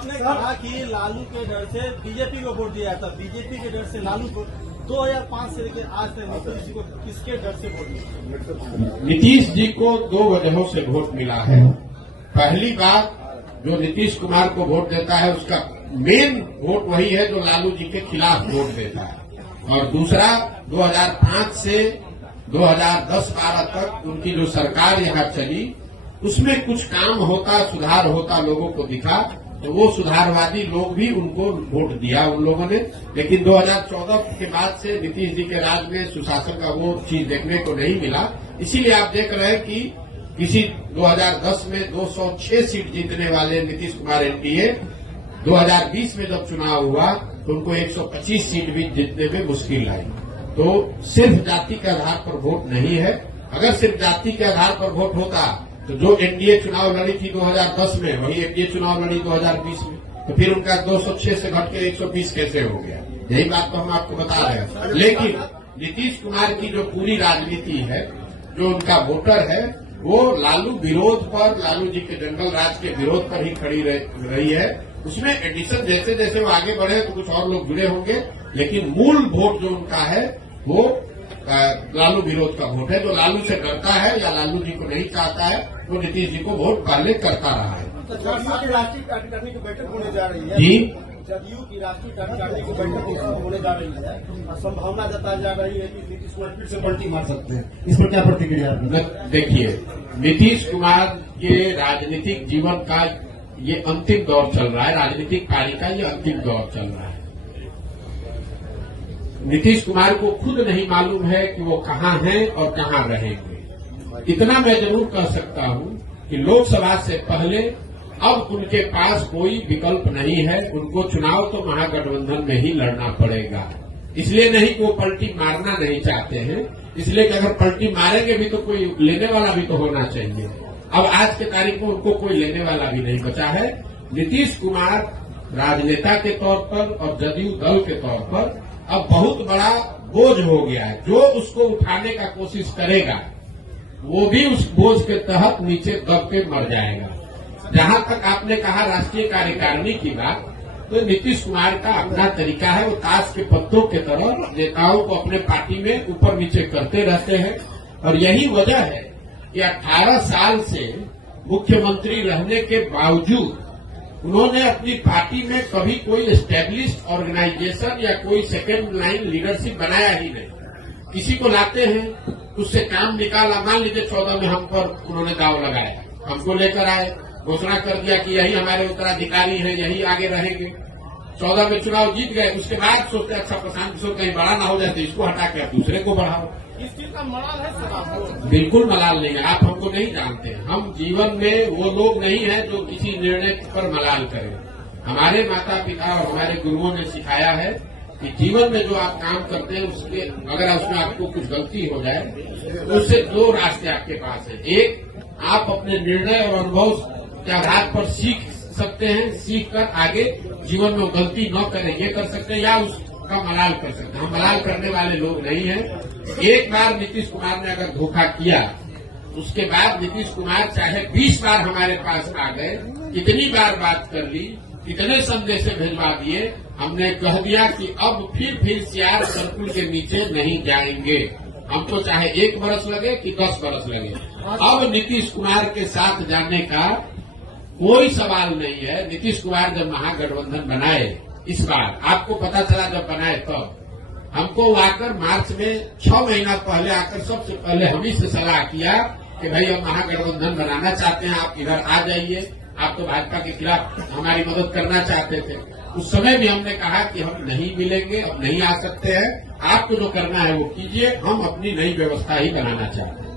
आपने कहा कि लालू के डर से बीजेपी को वोट दिया था, बीजेपी के डर से लालू को 2005 से लेकर आज तक नीतीश जी को किसके डर से वोट दिया? नीतीश जी को 2 वजहों से वोट मिला है। पहली बात, जो नीतीश कुमार को वोट देता है उसका मेन वोट वही है जो लालू जी के खिलाफ वोट देता है। और दूसरा, 2005 से 2010-12 तक उनकी जो सरकार यहाँ चली उसमें कुछ काम होता, सुधार होता लोगों को दिखा, तो वो सुधारवादी लोग भी उनको वोट दिया उन लोगों ने। लेकिन 2014 के बाद से नीतीश जी के राज में सुशासन का वो चीज देखने को नहीं मिला। इसीलिए आप देख रहे हैं कि किसी 2010 में 206 सीट जीतने वाले नीतीश कुमार एनडीए 2020 में जब चुनाव हुआ तो उनको 125 सीट भी जीतने में मुश्किल आई। तो सिर्फ जाति के आधार पर वोट नहीं है। अगर सिर्फ जाति के आधार पर वोट होता तो जो एनडीए चुनाव लड़ी थी 2010 में, वही एनडीए चुनाव लड़ी 2020 में, तो फिर उनका 206 से घट के 120 कैसे हो गया? यही बात तो हम आपको बता रहे हैं। लेकिन नीतीश कुमार की जो पूरी राजनीति है, जो उनका वोटर है, वो लालू विरोध पर, लालू जी के जंगल राज के विरोध पर ही खड़ी रही है। उसमें एडिशन जैसे जैसे वो आगे बढ़े तो कुछ और लोग जुड़े होंगे, लेकिन मूल वोट जो उनका है वो लालू विरोध का वोट है। जो लालू से डरता है या लालू जी को नहीं चाहता है वो नीतीश जी को वोट पहले करता रहा है। जदयू की राष्ट्रीय कार्यकारिणी की बैठक होने जा रही है जी, जदयू की राष्ट्रीय कार्यकारिणी की बैठक होने जा रही है और संभावना जताई जा रही है कि नीतीश कुमार फिर से पलटी मार सकते हैं। इस पर क्या प्रतिक्रिया? देखिए, नीतीश कुमार के राजनीतिक जीवन का ये अंतिम दौर चल रहा है, राजनीतिक कार्य का ये अंतिम दौर चल रहा है। नीतीश कुमार को खुद नहीं मालूम है कि वो कहाँ हैं और कहाँ रहेंगे। इतना मैं जरूर कह सकता हूँ कि लोकसभा से पहले अब उनके पास कोई विकल्प नहीं है। उनको चुनाव तो महागठबंधन में ही लड़ना पड़ेगा। इसलिए नहीं कि वो पलटी मारना नहीं चाहते हैं, इसलिए कि अगर पलटी मारेंगे भी तो कोई लेने वाला भी तो होना चाहिए। अब आज के तारीख में उनको कोई लेने वाला भी नहीं बचा है। नीतीश कुमार राजनेता के तौर पर और जदयू दल के तौर पर अब बहुत बड़ा बोझ हो गया है। जो उसको उठाने का कोशिश करेगा वो भी उस बोझ के तहत नीचे दब के मर जाएगा। जहां तक आपने कहा राष्ट्रीय कार्यकारिणी की बात, तो नीतीश कुमार का अपना तरीका है। वो ताश के पत्तों की तरह नेताओं को अपने पार्टी में ऊपर नीचे करते रहते हैं। और यही वजह है कि 18 साल से मुख्यमंत्री रहने के बावजूद उन्होंने अपनी पार्टी में कभी कोई एस्टेब्लिश्ड ऑर्गेनाइजेशन या कोई सेकेंड लाइन लीडरशिप बनाया ही नहीं। किसी को लाते हैं, उससे काम निकाला। मान लीजिए 14 में हम पर उन्होंने दाव लगाया, हमको लेकर आए, घोषणा कर दिया कि यही हमारे उत्तराधिकारी हैं, यही आगे रहेंगे। 14 में चुनाव जीत गए, उसके बाद सोचते अच्छा प्रशांत किशोर कहीं बड़ा ना हो जाए तो इसको हटा के दूसरे को बढ़ाओ। इस चीज का मलाल है सर? बिल्कुल मलाल नहीं है। आप हमको नहीं जानते। हम जीवन में वो लोग नहीं है जो किसी निर्णय पर मलाल करें। हमारे माता पिता और हमारे गुरुओं ने सिखाया है कि जीवन में जो आप काम करते हैं उसके अगर उसमें आपको कुछ गलती हो जाए तो उससे 2 रास्ते आपके पास है। एक, आप अपने निर्णय और अनुभव के आधार पर सीख सकते हैं, सीख कर आगे जीवन में गलती न करें ये कर सकते हैं, या उसका मलाल कर सकते हैं। हम मलाल करने वाले लोग नहीं हैं। एक बार नीतीश कुमार ने अगर धोखा किया, उसके बाद नीतीश कुमार चाहे 20 बार हमारे पास आ गए, कितनी बार बात कर ली, कितने संदेश भेजवा दिए, हमने कह दिया कि अब फिर सियार सर्कुल के नीचे नहीं जाएंगे। हमको चाहे 1 बरस लगे कि 10 बरस लगे, अब नीतीश कुमार के साथ जाने का कोई सवाल नहीं है। नीतीश कुमार जब महागठबंधन बनाए, इस बार आपको पता चला जब बनाए तब हमको आकर मार्च में 6 महीना पहले आकर सबसे पहले हम ही से सलाह किया कि भाई हम महागठबंधन बनाना चाहते हैं, आप इधर आ जाइए। आप तो भाजपा के खिलाफ हमारी मदद करना चाहते थे। उस समय भी हमने कहा कि हम नहीं मिलेंगे, अब नहीं आ सकते हैं, आपको जो करना है वो कीजिए, हम अपनी नई व्यवस्था ही बनाना चाहते हैं।